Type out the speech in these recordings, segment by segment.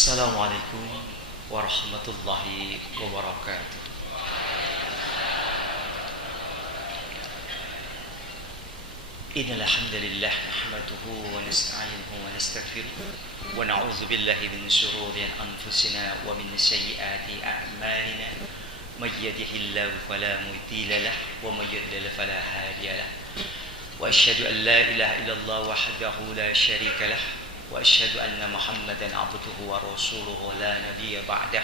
Assalamualaikum warahmatullahi wabarakatuh. Innal hamdalillah nahmaduhu wa nasta'inuhu wa nastaghfiruh wa na'udzu billahi min shururi anfusina wa min sayyiati a'malina. May yahdihillahu fala mudilla lahu wa may yudlil fala hadiya lahu. Wa asyhadu an la ilaha illallah wahdahu la syarika lahu wa asyhadu anna Muhammadan abduhu wa rasuluhu la nabiyya ba'dah.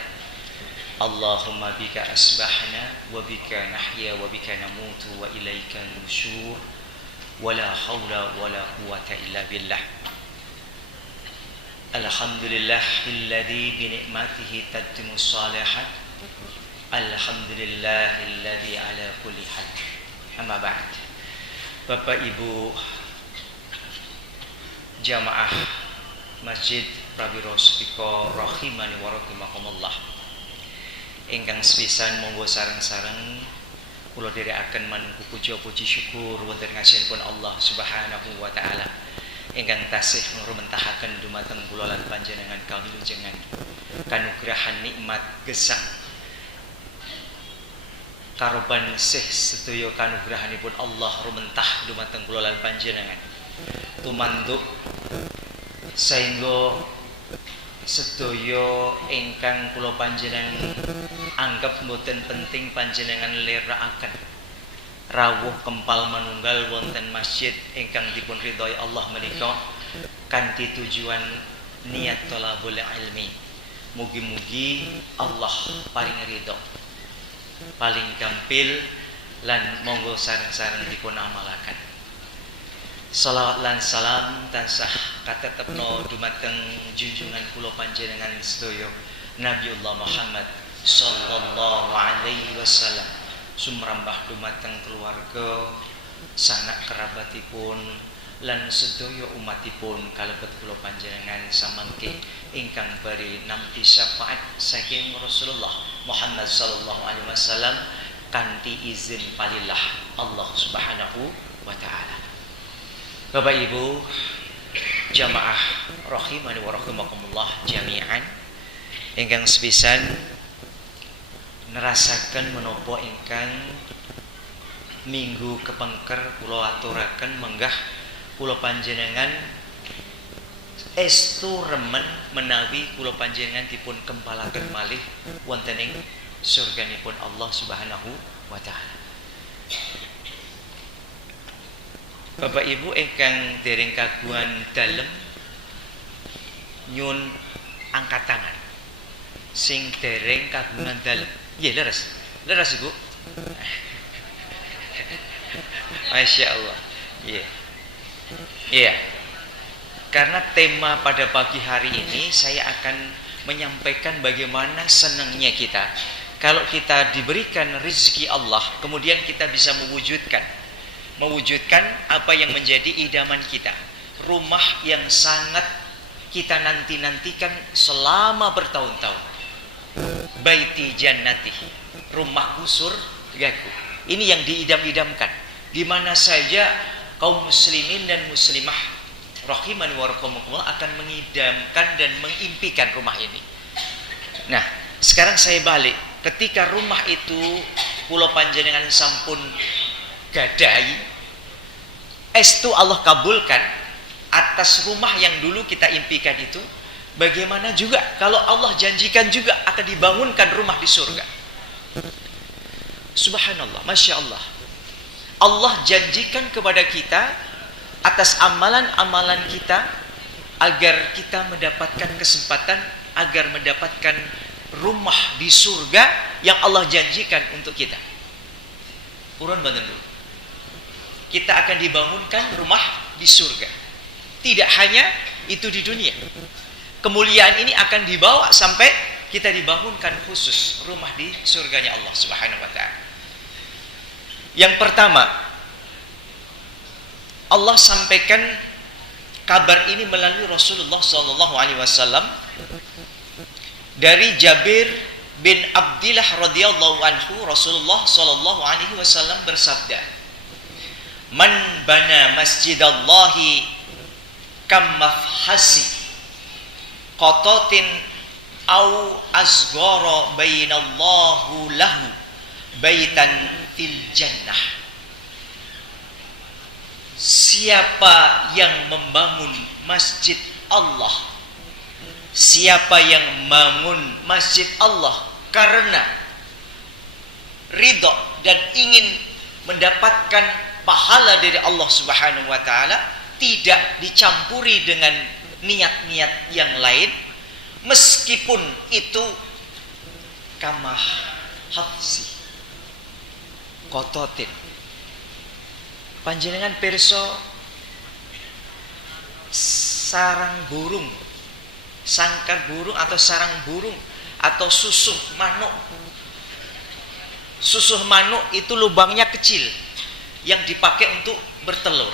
Allahumma bika asbahna wa bika nahya wa bika namutu wa ilaika nusyur wa la hawla wa la quwwata illa billah. Alhamdulillahilladzi bi ni'matihi tatimmu shalihat. Alhamdulillahilladzi ala kulli hal. Amma ba'd. Bapak Ibu jamaah Masjid Prawiro Spiko rahimani wa rahimakumullah. Ingkang sepisan monggo sareng-sareng kula dherekaken manunggu puja puji syukur wonten ngasinipun Allah Subhanahu wa taala ingkang tasih ngrumenthahaken dumateng kula lan panjenengan kawilujengan kanugrahan nikmat gesang karoban sih sedaya kanugrahanipun Allah rumentah dumateng kula lan panjenengan tumanduk sehingga sedaya ingkang kula panjenengan anggap mboten penting panjenengan lirakaken rawuh kempal manunggal wonten masjid ingkang dipun ridhoi Allah menika kanthi tujuan niat thalabul ilmi. Mugi-mugi Allah paring ridho, paling gampil lan monggo sareng-sareng dipun amalaken. Salawat lan salam tansah katetepno dumateng junjungan kula panjenengan sedaya Nabiullah Muhammad sallallahu alaihi wasallam, sumrambah dumateng keluarga, sanak kerabatipun lan sedaya umatipun kalebet kula panjenengan samangke ingkang bari nampi syafaat saking Rasulullah Muhammad sallallahu alaihi wasallam kanthi izin palillah Allah Subhanahu wa taala. Bapak Ibu jamaah rahimani wa rahimakumullah jami'an ingkang sepisan nerasaken menapa ingkang minggu kepengker kula aturaken menggah kula panjenengan estu remen menawi kula panjenengan dipun kempalaken malih wonten ing surganipun Allah Subhanahu wa taala. Bapak Ibu ingkang dereng kagungan dalem nyun angkat tangan. Sing dereng kagungan dalem. Nggih, leres. Leres Ibu. Masyaallah. Iya. Iya. Karena tema pada pagi hari ini saya akan menyampaikan bagaimana senangnya kita kalau kita diberikan rezeki Allah, kemudian kita bisa mewujudkan apa yang menjadi idaman kita, rumah yang sangat kita nanti-nantikan selama bertahun-tahun. Baiti jannati, rumahku surgaku. Ini yang diidam-idamkan. Di mana saja kaum muslimin dan muslimah rahimani wa rahimakumullah akan mengidamkan dan mengimpikan rumah ini. Nah, sekarang saya balik. Ketika rumah itu kula panjenengan sampun gadai, estu Allah kabulkan atas rumah yang dulu kita impikan itu. Bagaimana juga kalau Allah janjikan juga akan dibangunkan rumah di surga. Subhanallah, Masya Allah. Allah janjikan kepada kita atas amalan-amalan kita agar kita mendapatkan kesempatan, agar mendapatkan rumah di surga yang Allah janjikan untuk kita. Urun banten dulu. Kita akan dibangunkan rumah di surga. Tidak hanya itu di dunia. Kemuliaan ini akan dibawa sampai kita dibangunkan khusus rumah di surganya Allah Subhanahu wa taala. Yang pertama, Allah sampaikan kabar ini melalui Rasulullah sallallahu alaihi wasallam dari Jabir bin Abdillah radhiyallahu anhu. Rasulullah sallallahu alaihi wasallam bersabda, "Man bana masjidallahi kam mafhasi qatatin au asghara bainallahu lahu baitan fil jannah. Siapa yang membangun masjid Allah, siapa yang bangun masjid Allah karena ridha dan ingin mendapatkan pahala dari Allah Subhanahu wa taala, tidak dicampuri dengan niat-niat yang lain, meskipun itu kamah hafsi kototin. Panjenengan pirsa sarang burung, sangkar burung atau sarang burung atau susuh manuk. Susuh manuk itu lubangnya kecil yang dipakai untuk bertelur.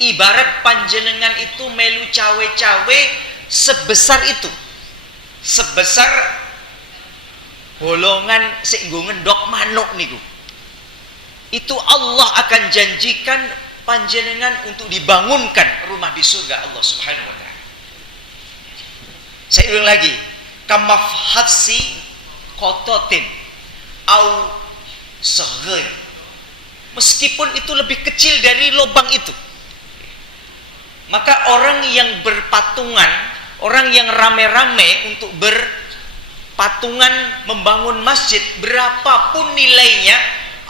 Ibarat panjenengan itu melu cawe-cawe sebesar itu, sebesar bolongan sing nggo ngendhok manuk niku. Itu Allah akan janjikan panjenengan untuk dibangunkan rumah di surga Allah Subhanahu wa taala. Saya ulang lagi, kamafhatsi kototin au saghir. Meskipun itu lebih kecil dari lubang itu. Maka orang yang berpatungan, orang yang rame-rame untuk berpatungan membangun masjid, berapapun nilainya,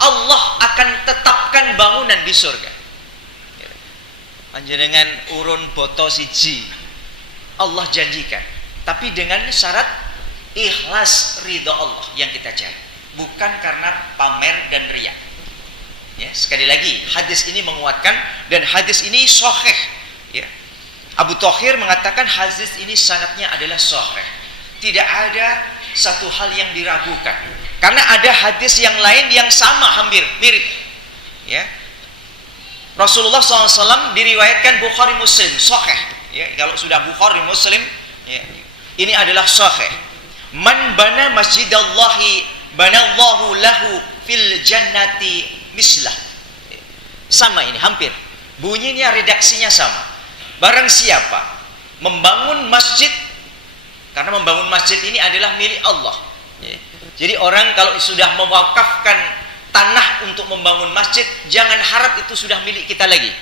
Allah akan tetapkan bangunan di surga. Panjenengan urun boto siji, Allah janjikan, tapi dengan syarat ikhlas ridha Allah yang kita cari, bukan karena pamer dan riya. Ya, sekali lagi hadis ini menguatkan dan hadis ini sahih. Ya. Abu Thahir mengatakan hadis ini sanadnya adalah sahih. Tidak ada satu hal yang diragukan. Karena ada hadis yang lain yang sama, hampir mirip. Ya. Rasulullah SAW diriwayatkan Bukhari Muslim, sahih. Ya, kalau sudah Bukhari Muslim, ya, ini adalah sahih. Man bana masjidallahi banallahu lahu fil jannati mislah. Sama ini, hampir. Bunyinya, redaksinya sama. Barang siapa membangun masjid, karena membangun masjid ini adalah milik Allah. Ya. Jadi orang kalau sudah mewakafkan tanah untuk membangun masjid, jangan harap itu sudah milik kita lagi.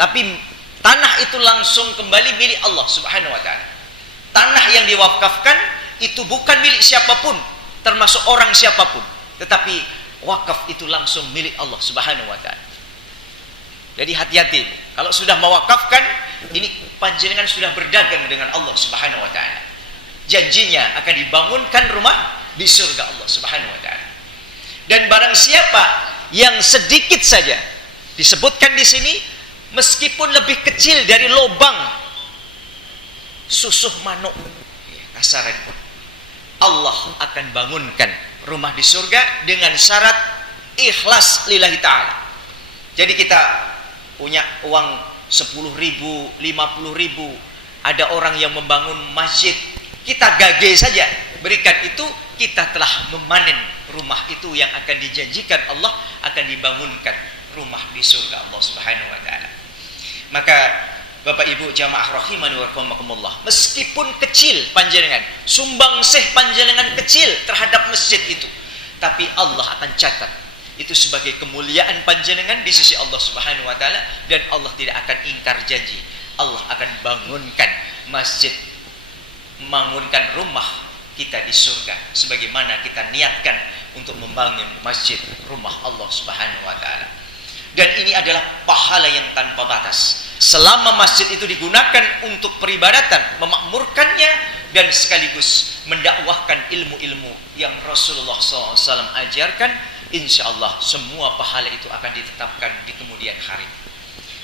Tapi tanah itu langsung kembali milik Allah Subhanahu wa taala. Tanah yang diwakafkan itu bukan milik siapapun, termasuk orang siapapun, tetapi wakaf itu langsung milik Allah Subhanahu wa taala. Jadi hati-hati. Kalau sudah mewakafkan, ini panjenengan sudah berdagang dengan Allah Subhanahu wa taala. Janjinya akan dibangunkan rumah di surga Allah Subhanahu wa taala. Dan barang siapa yang sedikit saja disebutkan di sini, meskipun lebih kecil dari lubang susuh manuk, kasaran, Allah akan bangunkan rumah di surga dengan syarat ikhlas lillahi ta'ala. Jadi kita punya uang 10.000, 50.000, ada orang yang membangun masjid, kita gage saja berikan itu, kita telah memanen rumah itu yang akan dijanjikan Allah akan dibangunkan rumah di surga Allah Subhanahu wa taala. Maka Bapak Ibu jamaah rahimani wa rahimakumullah, meskipun kecil panjenengan, sumbangsih panjenengan kecil terhadap masjid itu, tapi Allah akan catat itu sebagai kemuliaan panjenengan di sisi Allah Subhanahu wa taala, dan Allah tidak akan ingkar janji. Allah akan bangunkan masjid, membangunkan rumah kita di surga sebagaimana kita niatkan untuk membangun masjid, rumah Allah Subhanahu wa taala. Dan ini adalah pahala yang tanpa batas. Selama masjid itu digunakan untuk peribadatan, memakmurkannya dan sekaligus mendakwahkan ilmu-ilmu yang Rasulullah SAW ajarkan, insya Allah semua pahala itu akan ditetapkan di kemudian hari,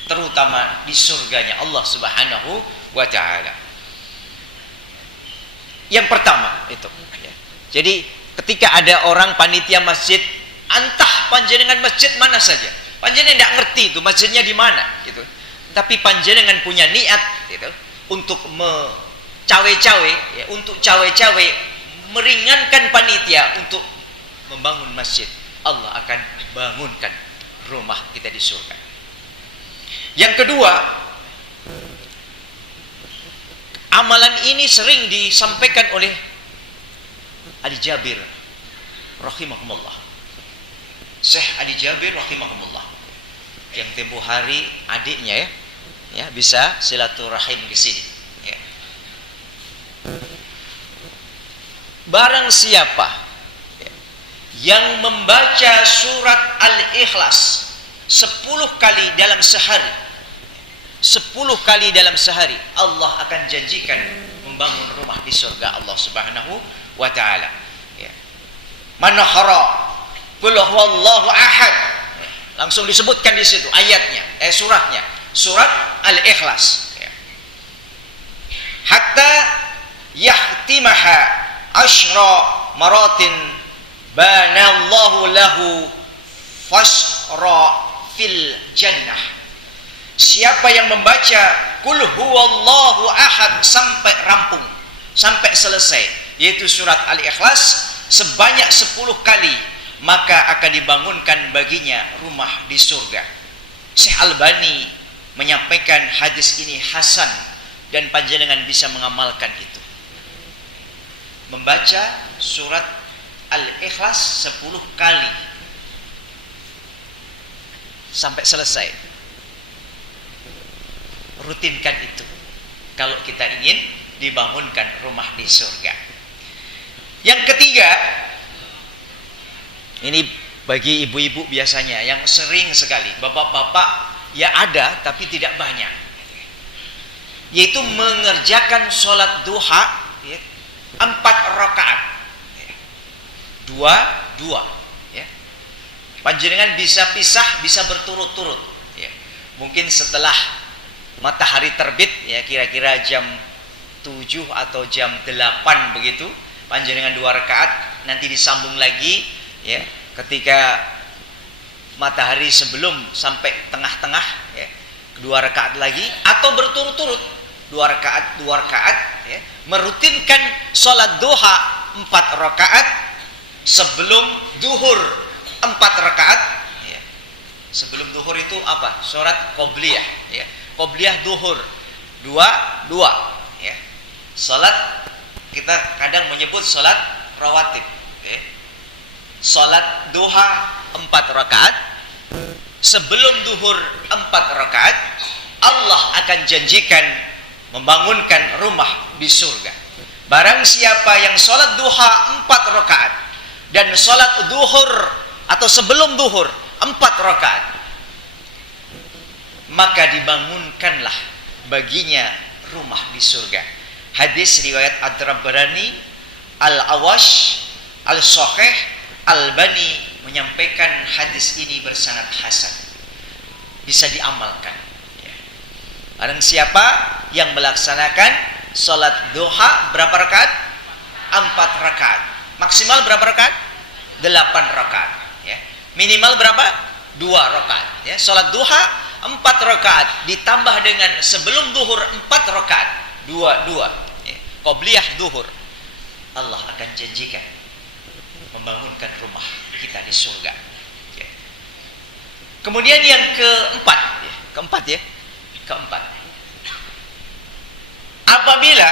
terutama di surganya Allah Subhanahu wa taala. Yang pertama itu ya. Jadi ketika ada orang panitia masjid, antah panjenengan masjid mana saja, panjenengan tidak ngerti itu masjidnya di mana gitu, tapi panjenengan punya niat gitu untuk cawe-cawe ya, untuk cawe-cawe meringankan panitia untuk membangun masjid, Allah akan bangunkan rumah kita di surga. Yang kedua, amalan ini sering disampaikan oleh Ali Jabir rahimahumullah. Syekh Ali Jabir rahimahumullah. Yang tempo hari adiknya ya bisa silaturahim ke sini ya. Barang siapa yang membaca surat Al-Ikhlas 10 kali dalam sehari, 10 kali dalam sehari, Allah akan janjikan membangun rumah di surga Allah Subhanahu wa taala ya. Man qara qul huwallahu ahad, langsung disebutkan di situ ayatnya, suratnya, surat Al-Ikhlas ya. Hatta yahtimaha asyra maratin banallahu lahu fasra fil jannah. Siapa yang membaca qul huwallahu ahad sampai rampung, sampai selesai, yaitu surat Al-Ikhlas sebanyak 10 kali, maka akan dibangunkan baginya rumah di surga. Syekh Albani menyampaikan hadis ini hasan dan panjenengan bisa mengamalkan itu. Membaca surat Al-Ikhlas 10 kali sampai selesai. Rutinkan itu kalau kita ingin dibangunkan rumah di surga. Yang ketiga, ini bagi ibu-ibu biasanya yang sering sekali, bapak-bapak ya ada tapi tidak banyak, yaitu mengerjakan sholat duha ya, 4 rakaat dua ya. Panjenengan bisa pisah, bisa berturut-turut ya. Mungkin setelah matahari terbit ya, kira-kira jam 7 atau jam 8 begitu, panjenengan 2 rakaat, nanti disambung lagi ya ketika matahari sebelum sampai tengah-tengah ya, 2 rakaat lagi, atau berturut-turut 2 rakaat ya, merutinkan sholat duha 4 rakaat sebelum duhur, 4 rakaat ya. Sebelum duhur itu apa? Sholat qobliyah ya. Qobliyah duhur 2 ya. Sholat kita kadang menyebut sholat rawatib ya. Sholat duha 4 rakaat sebelum duhur 4 rakaat, Allah akan janjikan membangunkan rumah di surga. Barang siapa yang sholat duha 4 rakaat dan sholat duhur atau sebelum duhur 4 rakaat, maka dibangunkanlah baginya rumah di surga. Hadis riwayat Ad-Rabrani, Al-Awash, Al-Sahih, Al-Bani menyampaikan hadis ini bersanad hasan, bisa diamalkan ya. Barang siapa yang melaksanakan sholat duha berapa rakaat? 4 rakaat. Maksimal berapa rakaat? 8 rakaat ya. Minimal berapa? 2 rakaat ya. Sholat duha 4 rakaat ditambah dengan sebelum duhur 4 rakaat, 2 ya. Qobliyah duhur, Allah akan janjikan membangunkan rumah kita di surga ya. Kemudian yang keempat ya, keempat, apabila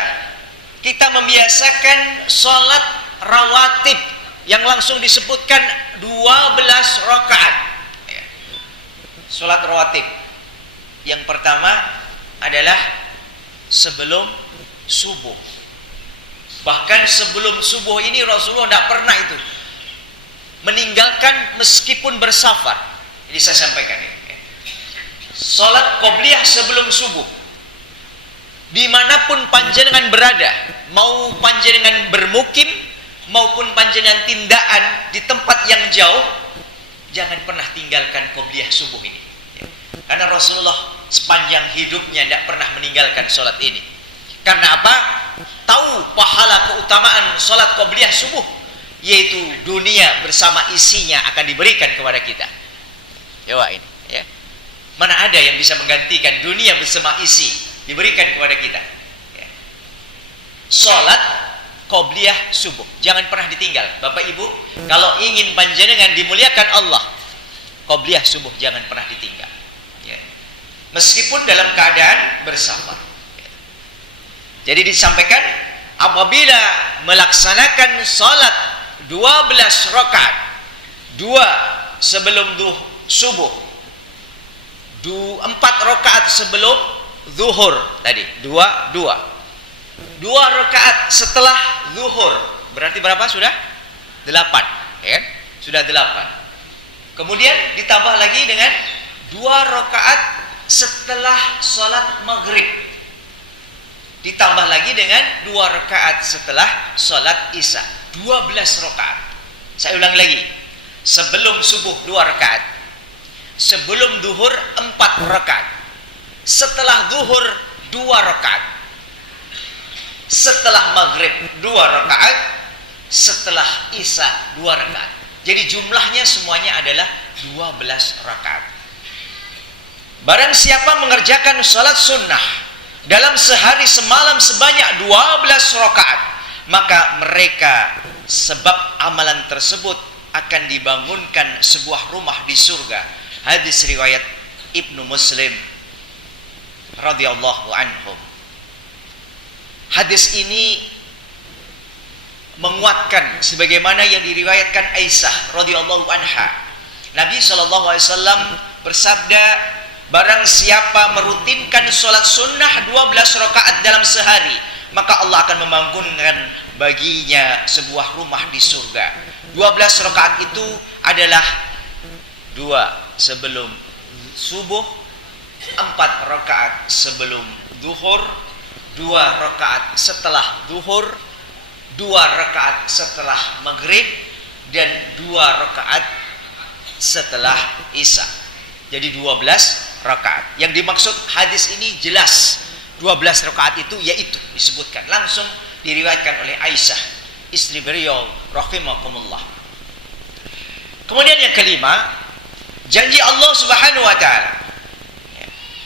kita membiasakan sholat rawatib yang langsung disebutkan 12 rakaat ya. Sholat rawatib yang pertama adalah sebelum subuh. Bahkan sebelum subuh ini Rasulullah tidak pernah itu meninggalkan meskipun bersafar. Ini saya sampaikan ya. Sholat qobliyah sebelum subuh, dimanapun panjenengan berada, mau panjenengan bermukim maupun panjenengan tindaan di tempat yang jauh, jangan pernah tinggalkan qobliyah subuh ini ya. Karena Rasulullah sepanjang hidupnya tidak pernah meninggalkan sholat ini. Karena apa? Tahu pahala keutamaan sholat qobliyah subuh, yaitu dunia bersama isinya akan diberikan kepada kita. Coba ini ya. Mana ada yang bisa menggantikan dunia bersama isi diberikan kepada kita ya. Sholat qobliyah subuh jangan pernah ditinggal. Bapak Ibu, kalau ingin panjenengan dimuliakan Allah, qobliyah subuh jangan pernah ditinggal ya. Meskipun dalam keadaan bersafar ya. Jadi disampaikan apabila melaksanakan salat 12 rakaat, 2 sebelum subuh, 4 rakaat sebelum zuhur tadi, 2 rakaat setelah zuhur, berarti berapa sudah? 8, ya, sudah 8. Kemudian ditambah lagi dengan 2 rakaat setelah salat maghrib, ditambah lagi dengan 2 rakaat setelah salat isya, 12 rakaat. Saya ulang lagi, sebelum subuh 2 rakaat, sebelum zuhur 4 rakaat, setelah zuhur 2 rakaat, setelah maghrib 2 rakaat, setelah isya 2 rakaat. Jadi jumlahnya semuanya adalah 12 rakaat. Barang siapa mengerjakan salat sunnah dalam sehari semalam sebanyak 12 rakaat, maka mereka sebab amalan tersebut akan dibangunkan sebuah rumah di surga. Hadis riwayat Ibnu Muslim radhiyallahu anhum. Hadis ini menguatkan sebagaimana yang diriwayatkan Aisyah radhiyallahu anha. Nabi SAW bersabda, barang siapa merutinkan sholat sunnah 12 rakaat dalam sehari, maka Allah akan membangunkan baginya sebuah rumah di surga. 12 rakaat itu adalah 2 sebelum subuh, 4 rakaat sebelum zuhur, 2 rakaat setelah zuhur, 2 rakaat setelah maghrib, dan 2 rakaat setelah isya. Jadi 12 rakaat. Yang dimaksud hadis ini jelas, 12 rakaat itu yaitu disebutkan langsung diriwayatkan oleh Aisyah, istri beliau rahimakumullah. Kemudian yang kelima, janji Allah Subhanahu wa taala.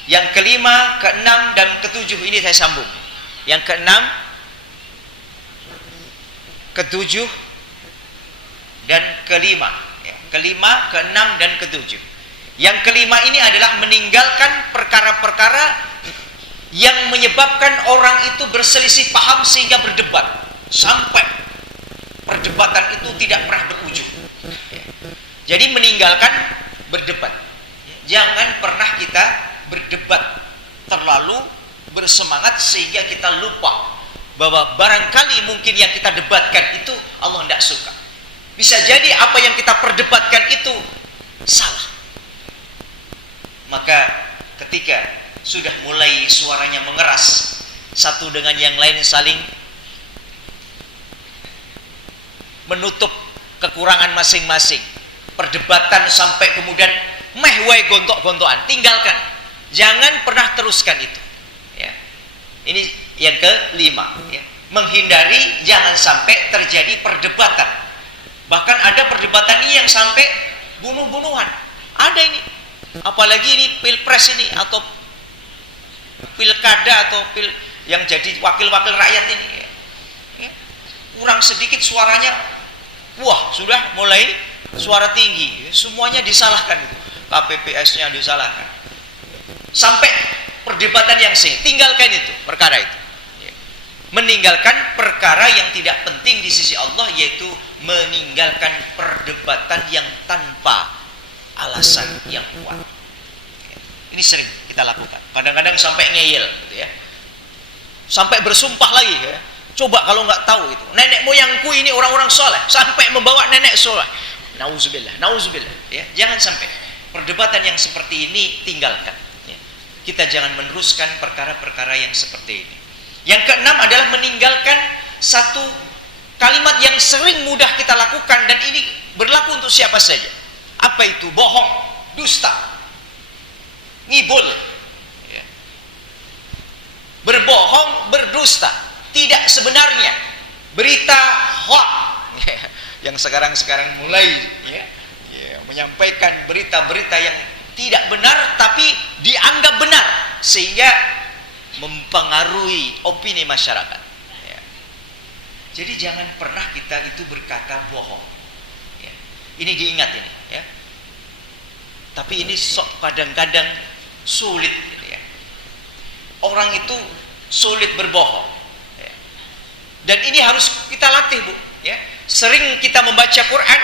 Yang kelima, keenam dan ketujuh ini saya sambung. Yang keenam, ketujuh dan kelima. Kelima, keenam dan ketujuh. Yang kelima ini adalah meninggalkan perkara-perkara yang menyebabkan orang itu berselisih paham sehingga berdebat sampai perdebatan itu tidak pernah berujung. Jadi meninggalkan berdebat. Jangan pernah kita berdebat terlalu bersemangat sehingga kita lupa bahwa barangkali mungkin yang kita debatkan itu Allah tidak suka. Bisa jadi apa yang kita perdebatkan itu salah. Maka ketika sudah mulai suaranya mengeras, satu dengan yang lain saling menutup kekurangan masing-masing, perdebatan sampai kemudian meh gontok-gontokan, tinggalkan. Jangan pernah teruskan itu. Ya. Ini yang kelima. Ya. Menghindari jangan sampai terjadi perdebatan. Bahkan ada perdebatan ini yang sampai bunuh-bunuhan. Ada ini. Apalagi ini pilpres ini atau pilkada atau yang jadi wakil-wakil rakyat ini. Ya. Kurang sedikit suaranya, wah sudah mulai suara tinggi. Semuanya disalahkan itu. KPPS-nya disalahkan. Sampai perdebatan yang tinggalkan itu, perkara itu. Meninggalkan perkara yang tidak penting di sisi Allah, yaitu meninggalkan perdebatan yang tanpa alasan yang kuat. Ini sering kita lakukan. Kadang-kadang sampai ngeyel, gitu ya. Sampai bersumpah lagi, ya. Coba kalau nggak tahu itu, nenek moyangku ini orang-orang soleh, sampai membawa nenek soleh. Nauzubillah, nauzubillah. Ya, jangan sampai perdebatan yang seperti ini tinggalkan. Ya. Kita jangan meneruskan perkara-perkara yang seperti ini. Yang keenam adalah meninggalkan satu kalimat yang sering mudah kita lakukan dan ini berlaku untuk siapa saja. Apa itu? Bohong, dusta, ngibul, ya. Berbohong, berdusta, tidak sebenarnya, berita hoax, ya. Yang sekarang mulai ya, menyampaikan berita-berita yang tidak benar tapi dianggap benar sehingga mempengaruhi opini masyarakat. Ya. Jadi jangan pernah kita itu berkata bohong. Ya. Ini diingat ini. Ya. Tapi ini kadang-kadang sulit. Gitu ya. Orang itu sulit berbohong. Ya. Dan ini harus kita latih, Bu, ya. Sering kita membaca Quran,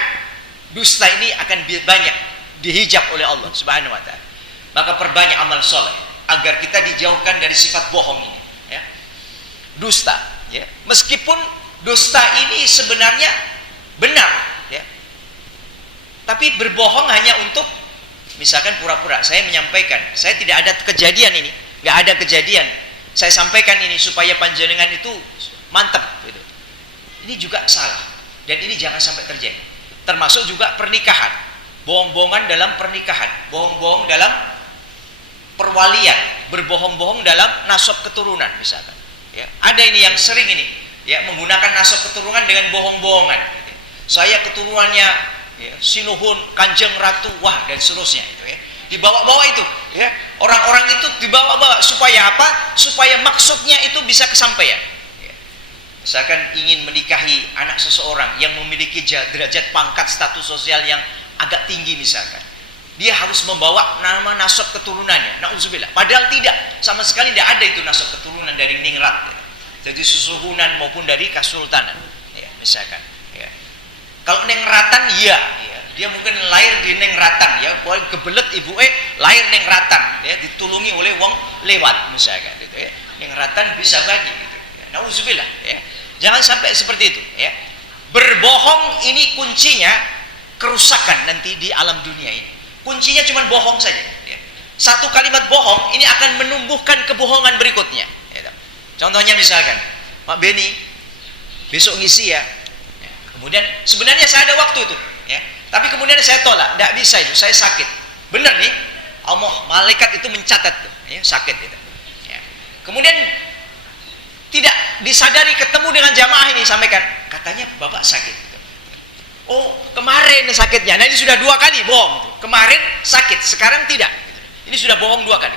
dusta ini akan banyak dihijab oleh Allah Subhanahu wa taala. Maka perbanyak amal soleh agar kita dijauhkan dari sifat bohong ini, ya. Dusta, ya. Meskipun dusta ini sebenarnya benar, ya. Tapi berbohong hanya untuk misalkan pura-pura. Saya menyampaikan, saya tidak ada kejadian ini, nggak ada kejadian. Saya sampaikan ini supaya panjenengan itu mantap, gitu. Ini juga salah, dan ini jangan sampai terjadi. Termasuk juga pernikahan, bohong-bohongan dalam pernikahan, bohong-bohong dalam perwalian, berbohong-bohong dalam nasab keturunan misalkan. Ya, ada ini yang sering ini, ya, menggunakan nasab keturunan dengan bohong-bohongan. Gitu. Saya keturunannya, ya, Sinuhun, Kanjeng Ratu, wah, dan seterusnya itu, ya. Dibawa-bawa itu, ya. Orang-orang itu dibawa-bawa supaya apa? Supaya maksudnya itu bisa kesampaian. Misalkan ingin menikahi anak seseorang yang memiliki derajat pangkat status sosial yang agak tinggi misalkan, dia harus membawa nama nasab keturunannya, na'udzubillah. Padahal tidak, sama sekali tidak ada itu nasab keturunan dari ningrat, ya. Jadi susuhunan maupun dari kasultanan, ya, misalkan, ya. Kalau nengratan, ya, dia mungkin lahir di nengratan, ya, kebelet ibu lahir nengratan, ya, ditulungi oleh wong lewat misalkan, gitu, ya. Nengratan bisa bagi, gitu. Nauzubillah, ya. Jangan sampai seperti itu, ya. Berbohong ini kuncinya kerusakan nanti di alam dunia ini. Kuncinya cuma bohong saja, ya. Satu kalimat bohong ini akan menumbuhkan kebohongan berikutnya, ya. Contohnya misalkan Pak Beni besok ngisi, ya. Kemudian sebenarnya saya ada waktu itu, ya. Tapi kemudian saya tolak, tidak bisa itu, saya sakit. Benar nih, Allah malaikat itu mencatat tuh, ya, sakit itu, ya. Kemudian tidak disadari ketemu dengan jamaah ini, sampaikan, katanya Bapak sakit. Oh, kemarin sakitnya. Nah, ini sudah 2 kali bohong. Kemarin sakit, sekarang tidak. Ini sudah bohong 2 kali.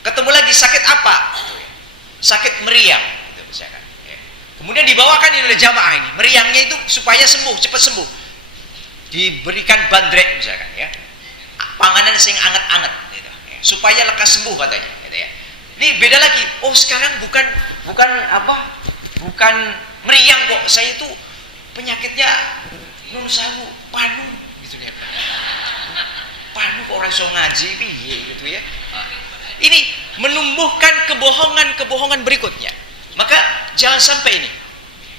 Ketemu lagi, sakit apa? Sakit meriang, misalkan. Kemudian dibawakan ini oleh jamaah ini. Meriangnya itu supaya sembuh, cepat sembuh. Diberikan bandrek misalkan, ya. Panganan sing anget-anget, gitu, ya. Supaya lekas sembuh katanya, gitu, ya. Ini beda lagi. Oh, sekarang bukan meriang kok. Saya itu penyakitnya nun sawu, panu, gitu ya. Panu kok orang iso ngaji piye, gitu, ya. Ini menumbuhkan kebohongan berikutnya. Maka jangan sampai ini,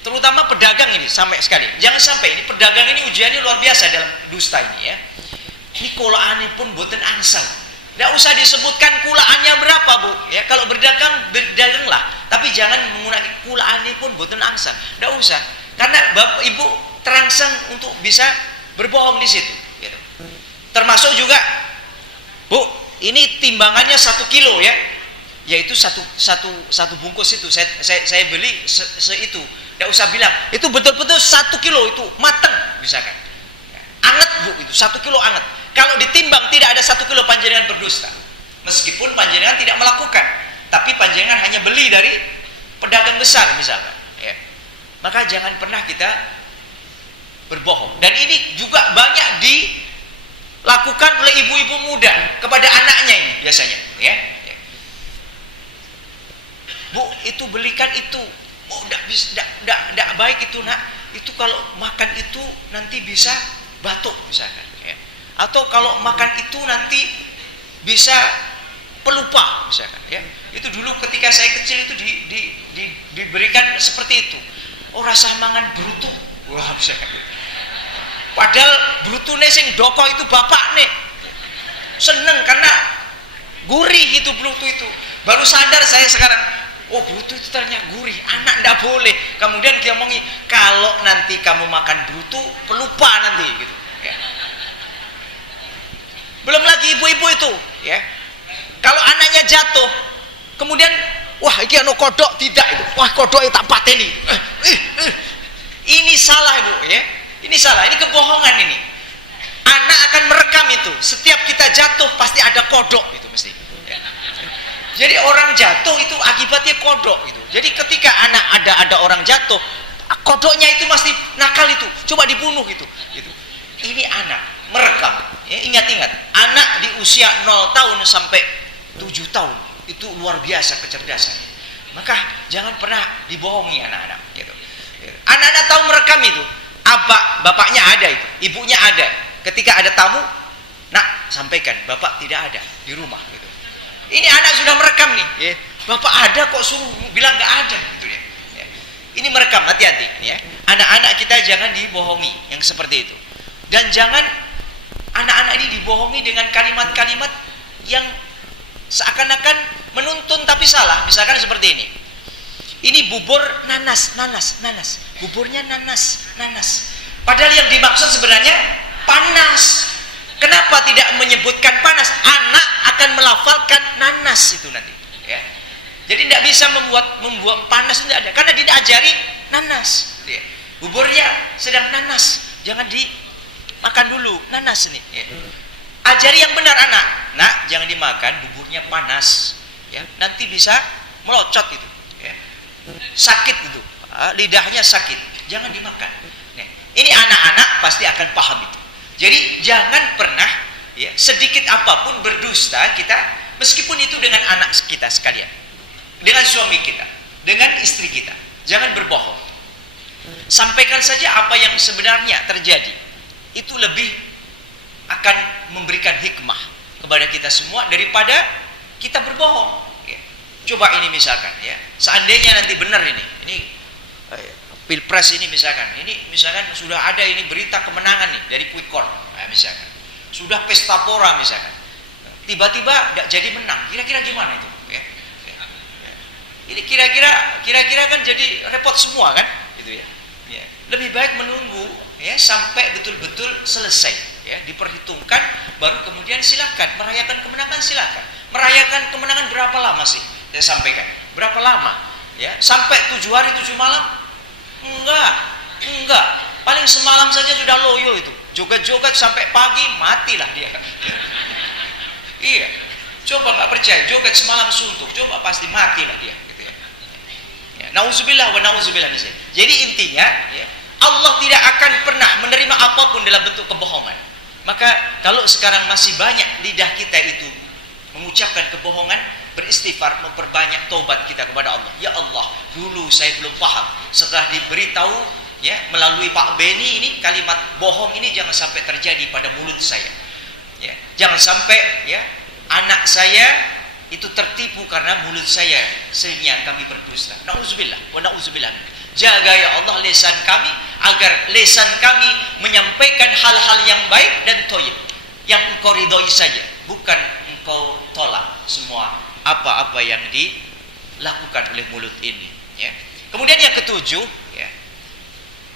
terutama pedagang ini sampai sekali. Jangan sampai ini pedagang ini ujiannya luar biasa dalam dusta ini, ya. Ini kulaane pun boten angsal. Tidak usah disebutkan kulaannya berapa, Bu. Ya, kalau berdaganglah, tapi jangan menggunakan kulaannya pun boten angsal. Tidak usah, karena Bapak Ibu terangsang untuk bisa berbohong di situ. Gitu. Termasuk juga, Bu, ini timbangannya 1 kilo, ya, yaitu satu bungkus itu saya beli itu. Tidak usah bilang itu betul-betul 1 kilo itu mateng, misalkan. Anget, Bu, itu 1 kilo anget. Kalau ditimbang tidak ada 1 kilo, panjenengan berdusta. Meskipun panjenengan tidak melakukan, tapi panjenengan hanya beli dari pedagang besar misalkan, ya. Maka jangan pernah kita berbohong. Dan ini juga banyak dilakukan oleh ibu-ibu muda kepada anaknya ini biasanya, ya. Bu, itu belikan itu. Oh, tidak baik itu, Nak. Itu kalau makan itu nanti bisa batuk misalkan, ya. Atau kalau makan itu nanti bisa pelupa misalkan, ya. Itu dulu ketika saya kecil itu diberikan seperti itu. Oh, rasa mangan brutu, wah, misalkan. Padahal brutune sing doko itu bapak nih seneng karena gurih itu brutu itu. Baru sadar saya sekarang, oh, brutu itu ternyata gurih, anak ndak boleh. Kemudian dia ngomongi, kalau nanti kamu makan brutu pelupa nanti, gitu, ya. Belum lagi ibu-ibu itu, ya. Kalau anaknya jatuh, kemudian, wah, iki anu kodok tidak itu. Wah, kodok tak pateni. Ini salah, Ibu, ya. Ini salah, ini kebohongan ini. Anak akan merekam itu. Setiap kita jatuh pasti ada kodok itu mesti. Ya. Jadi orang jatuh itu akibatnya kodok itu. Jadi ketika ada orang jatuh, kodoknya itu masih nakal itu. Coba dibunuh itu. Gitu. Ini anak merekam. Ya, ingat-ingat, anak di usia 0 tahun sampai 7 tahun itu luar biasa kecerdasan. Maka jangan pernah dibohongi anak-anak gitu. Anak-anak tahu merekam itu. Bapaknya ada itu, ibunya ada. Ketika ada tamu, nak sampaikan bapak tidak ada di rumah gitu. Ini anak sudah merekam nih, ya. Bapak ada kok suruh bilang nggak ada gitu ya. Ini merekam, hati-hati ya. Anak-anak kita jangan dibohongi yang seperti itu. Dan jangan anak-anak ini dibohongi dengan kalimat-kalimat yang seakan-akan menuntun tapi salah. Misalkan seperti ini. Ini bubur nanas. Buburnya nanas. Padahal yang dimaksud sebenarnya panas. Kenapa tidak menyebutkan panas? Anak akan melafalkan nanas itu nanti. Ya. Jadi tidak bisa membuat panas, tidak ada. Karena tidak ajari nanas. Ya. Buburnya sedang nanas. Jangan dimakan dulu nanas ini. Ya. Ajari yang benar anak. Nak, jangan dimakan, buburnya panas. Ya. Nanti bisa melocot itu. Ya. Sakit itu, lidahnya sakit, jangan dimakan. Nah, ini anak-anak pasti akan paham itu. Jadi jangan pernah ya sedikit apapun berdusta kita, meskipun itu dengan anak kita sekalian, dengan suami kita, dengan istri kita. Jangan berbohong. Sampaikan saja apa yang sebenarnya terjadi. Itu lebih akan memberikan hikmah kepada kita semua daripada kita berbohong. Coba ini misalkan ya, seandainya nanti benar ini pilpres ini misalkan sudah ada ini berita kemenangan nih dari quick count, misalkan sudah pesta pora misalkan, tiba-tiba tidak jadi menang, kira-kira gimana itu? Ya? Ini kira-kira kan jadi repot semua kan, gitu ya. Ya. Lebih baik menunggu ya sampai betul-betul selesai, ya diperhitungkan, baru kemudian silakan merayakan kemenangan, silakan. Merayakan kemenangan berapa lama sih? Saya sampaikan berapa lama ya, sampai 7 hari 7 malam? Enggak, paling semalam saja sudah loyo itu, joget-joget sampai pagi, matilah dia. Iya, coba nggak percaya, joget semalam suntuk, coba pasti matilah dia gitu ya. Nauzubillah wa nauzubillah. Jadi intinya ya, Allah tidak akan pernah menerima apapun dalam bentuk kebohongan. Maka kalau sekarang masih banyak lidah kita itu mengucapkan kebohongan, beristighfar, memperbanyak taubat kita kepada Allah. Ya Allah, dulu saya belum paham. Setelah diberitahu ya melalui Pak Beni ini, kalimat bohong ini jangan sampai terjadi pada mulut saya. Ya, jangan sampai ya anak saya itu tertipu karena mulut saya seringnya kami berdusta. Nauzubillah wa nauzubillah. Jaga ya Allah lisan kami agar lisan kami menyampaikan hal-hal yang baik dan thayyib, yang Engkau ridhoi saja, bukan Engkau tolak semua apa-apa yang dilakukan oleh mulut ini ya. Kemudian yang ketujuh ya,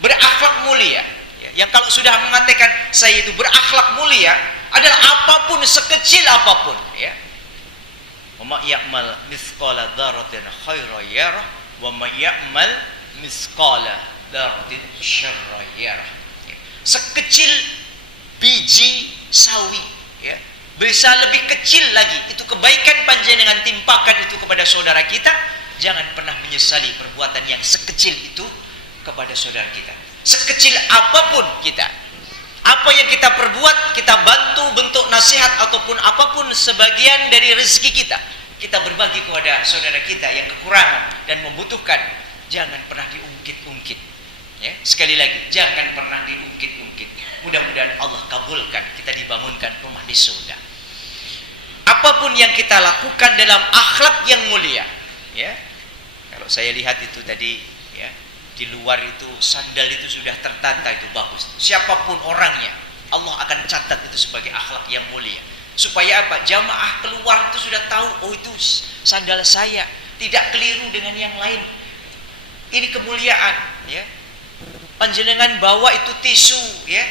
berakhlak mulia ya. Yang kalau sudah mengatakan saya itu berakhlak mulia adalah apapun, sekecil apapun ya. Wa may ya'mal mithqala dzarratin khairan yarah wa may ya'mal mithqala dzarratin syarran yarah. Sekecil biji sawi ya, bisa lebih kecil lagi itu kebaikan panjenengan timpakan itu kepada saudara kita, jangan pernah menyesali perbuatan yang sekecil itu kepada saudara kita. Sekecil apapun kita, apa yang kita perbuat, kita bantu bentuk nasihat ataupun apapun sebagian dari rezeki kita, kita berbagi kepada saudara kita yang kekurangan dan membutuhkan, jangan pernah diungkit-ungkit ya. Sekali lagi, jangan pernah diungkit-ungkit. Mudah-mudahan Allah kabulkan, kita dibangunkan rumah di surga. Apapun yang kita lakukan dalam akhlak yang mulia ya. Kalau saya lihat itu tadi ya, di luar itu sandal itu sudah tertata, itu bagus. Siapapun orangnya, Allah akan catat itu sebagai akhlak yang mulia. Supaya apa? Jamaah keluar itu sudah tahu, oh itu sandal saya, tidak keliru dengan yang lain. Ini kemuliaan ya. Panjenengan bawa itu tisu ya,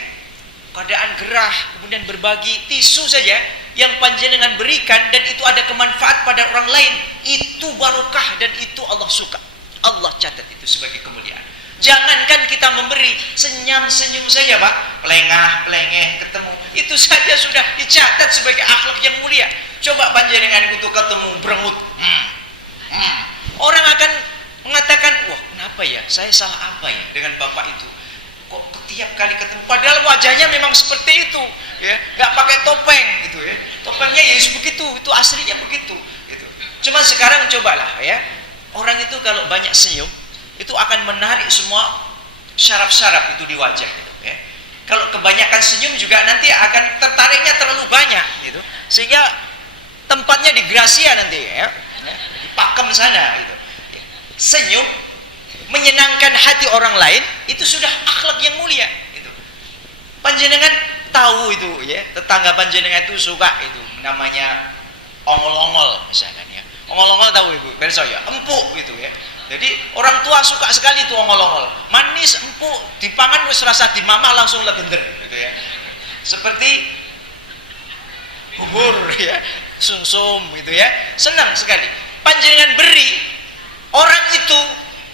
keadaan gerah, kemudian berbagi tisu saja yang panjenengan berikan dan itu ada kemanfaat pada orang lain, itu barokah dan itu Allah suka. Allah catat itu sebagai kemuliaan. Jangankan kita memberi, senyum-senyum saja Pak, pelengah-pelengeh ketemu, itu saja sudah dicatat sebagai akhlak yang mulia. Coba panjenengan itu ketemu berengut, orang akan mengatakan, wah kenapa ya, saya salah apa ya dengan bapak itu, kok tiap kali ketemu, padahal wajahnya memang seperti itu ya, nggak pakai topeng gitu ya, topengnya ya begitu, itu aslinya begitu gitu. Cuma sekarang cobalah ya, Orang itu kalau banyak senyum, itu akan menarik semua syaraf-syaraf itu di wajah gitu, ya. Kalau kebanyakan senyum juga nanti akan tertariknya terlalu banyak gitu, sehingga tempatnya di Gracia nanti, ya, di Pakem sana gitu. Senyum menyenangkan hati orang lain itu sudah akhlak yang mulia gitu. Panjenengan tahu itu, ya, tetangga panjenengan itu suka itu namanya ongol-ongol misalkan, ya. Ongol-ongol tahu ibu, perso ya, empuk gitu, ya. Jadi orang tua suka sekali itu ongol-ongol, manis, empuk, dipangan wis rasa di mama langsung legender gitu, ya. Seperti bubur, ya, sumsum gitu, ya, senang sekali. Panjenengan beri, orang itu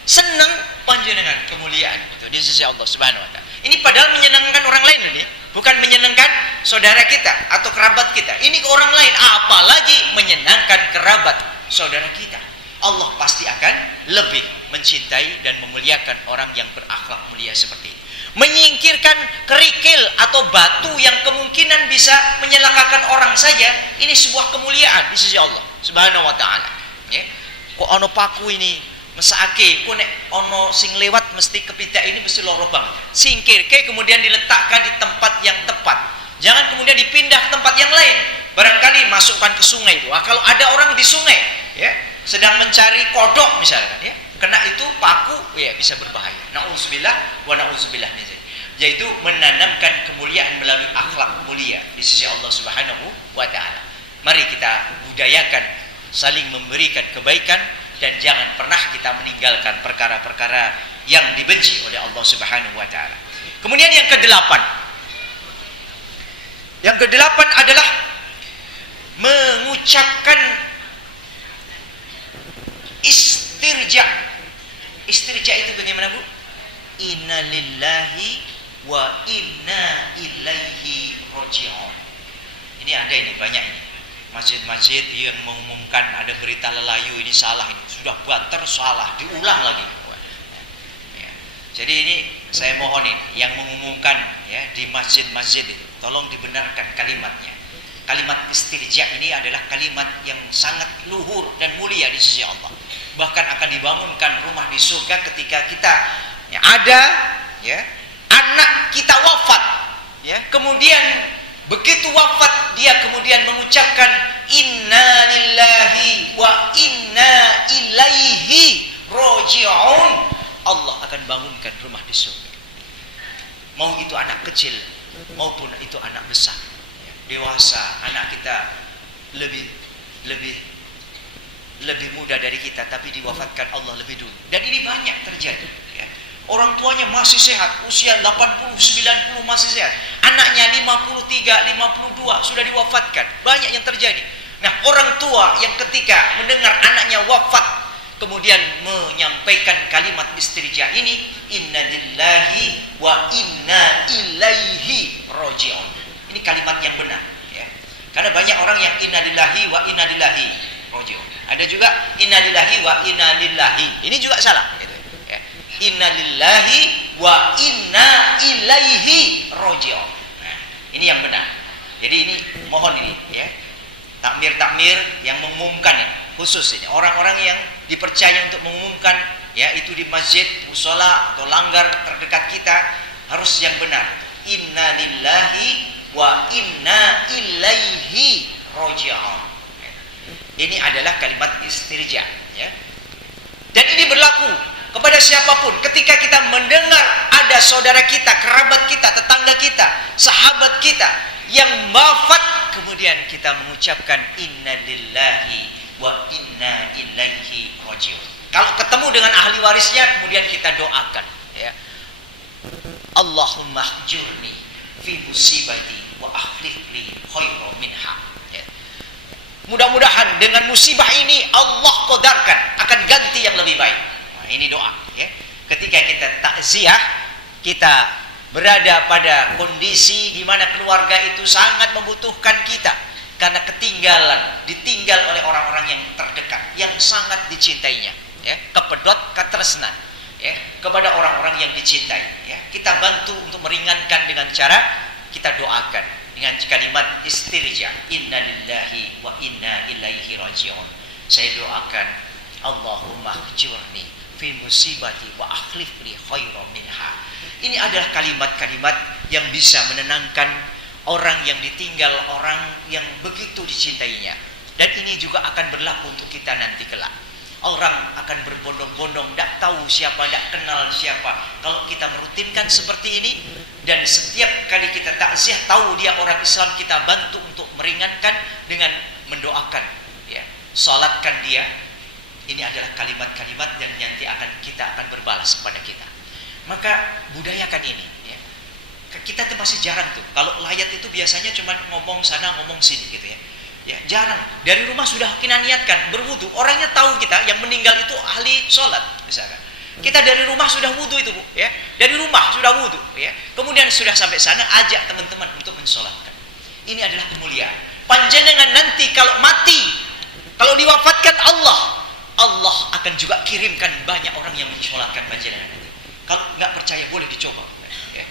senang panjenengan kemuliaan itu di sisi Allah Subhanahu wa taala. Ini padahal menyenangkan orang lain ini, bukan menyenangkan saudara kita atau kerabat kita. Ini ke orang lain, apalagi menyenangkan kerabat saudara kita. Allah pasti akan lebih mencintai dan memuliakan orang yang berakhlak mulia seperti ini. Menyingkirkan kerikil atau batu yang kemungkinan bisa menyelakakan orang saja, ini sebuah kemuliaan di sisi Allah Subhanahu wa taala, ya. Kok ono paku ini mesake, kok nek ono sing lewat mesti kepidak ini mesti loro banget. Singkirke kemudian diletakkan di tempat yang tepat. Jangan kemudian dipindah ke tempat yang lain. Barangkali masukkan ke sungai itu. Kalau ada orang di sungai, ya, sedang mencari kodok misalkan, ya, kena itu paku, ya, bisa berbahaya. Nauzubillah wa nauzubillah min dzalik. Yaitu menanamkan kemuliaan melalui akhlak mulia di sisi Allah Subhanahu wa taala. Mari kita budayakan saling memberikan kebaikan dan jangan pernah kita meninggalkan perkara-perkara yang dibenci oleh Allah Subhanahu wa taala. Kemudian yang kedelapan. Yang kedelapan adalah mengucapkan istirja. Istirja itu bagaimana, Bu? Inna lillahi wa inna ilaihi raji'un. Ini ada, ini banyak ini. Masjid-masjid yang mengumumkan ada berita lelayu ini salah, ini sudah buat salah, diulang lagi. Ya. Jadi ini saya mohon ini yang mengumumkan, ya, di masjid-masjid itu tolong dibenarkan kalimatnya. Kalimat istirja ini adalah kalimat yang sangat luhur dan mulia di sisi Allah. Bahkan akan dibangunkan rumah di surga ketika kita, ya, ada, ya, anak kita wafat, ya, kemudian begitu wafat dia kemudian mengucapkan inna lillahi wa inna ilaihi raji'un, Allah akan bangunkan rumah di surga. Mau itu anak kecil maupun itu anak besar, dewasa, anak kita lebih muda dari kita tapi diwafatkan Allah lebih dulu. Dan ini banyak terjadi, ya. Orang tuanya masih sehat, usia 80, 90 masih sehat. Anaknya 53, 52 sudah diwafatkan. Banyak yang terjadi. Nah, orang tua yang ketika mendengar anaknya wafat kemudian menyampaikan kalimat istirja ini, inna lillahi wa inna ilaihi raji'un. Ini kalimat yang benar, ya. Karena banyak orang yang inna lillahi wa inna ilaihi raji'un. Ada juga inna lillahi wa inna lillahi. Ini juga salah. Inna lillahi wa inna ilaihi raji'un. Nah, ini yang benar. Jadi ini mohon ini, ya, takmir-takmir yang mengumumkan, ya, khusus ini orang-orang yang dipercaya untuk mengumumkan, ya, itu di masjid, musola atau langgar terdekat kita harus yang benar. Inna lillahi wa inna ilaihi raji'un. Ini adalah kalimat istirja, ya. Dan ini berlaku kepada siapapun ketika kita mendengar ada saudara kita, kerabat kita, tetangga kita, sahabat kita yang wafat, kemudian kita mengucapkan inna lillahi wa inna ilaihi raji'un. Kalau ketemu dengan ahli warisnya kemudian kita doakan, ya, Allahumma hjurni fi musibati wa akhlif li khairan minha, ya. Mudah-mudahan dengan musibah ini Allah qadarkan akan ganti yang lebih baik. Ini doa, ya. Ketika kita takziah, kita berada pada kondisi di mana keluarga itu sangat membutuhkan kita karena ditinggal oleh orang-orang yang terdekat, yang sangat dicintainya, ya. Kepedot katresnan, ya, kepada orang-orang yang dicintai, ya. Kita bantu untuk meringankan dengan cara kita doakan dengan kalimat istirja, inna lillahi wa inna ilaihi raji'un. Saya doakan Allahumma khjurni fi musibati wa akhlif li khairan minha. Ini adalah kalimat-kalimat yang bisa menenangkan orang yang ditinggal orang yang begitu dicintainya. Dan ini juga akan berlaku untuk kita nanti kelak. Orang akan berbondong-bondong, tidak tahu siapa, tidak kenal siapa. Kalau kita merutinkan seperti ini, dan setiap kali kita takziah tahu dia orang Islam, kita bantu untuk meringankan dengan mendoakan, ya, salatkan dia. Ini adalah kalimat-kalimat yang nanti kita akan berbalas kepada kita. Maka budayakan ini, ya. Kita tuh masih jarang tuh. Kalau layat itu biasanya cuma ngomong sana ngomong sini gitu ya. Ya, jarang. Dari rumah sudah kita niatkan berwudu. Orangnya tahu kita yang meninggal itu ahli sholat, misalkan. Kita dari rumah sudah wudu itu, Bu, ya. Dari rumah sudah wudu, ya. Kemudian sudah sampai sana, ajak teman-teman untuk mensolatkan. Ini adalah kemuliaan. Panjenengan nanti kalau mati, kalau diwafatkan Allah akan juga kirimkan banyak orang yang mensolatkan panjenengan nanti. Kalau nggak percaya boleh dicoba. Ya.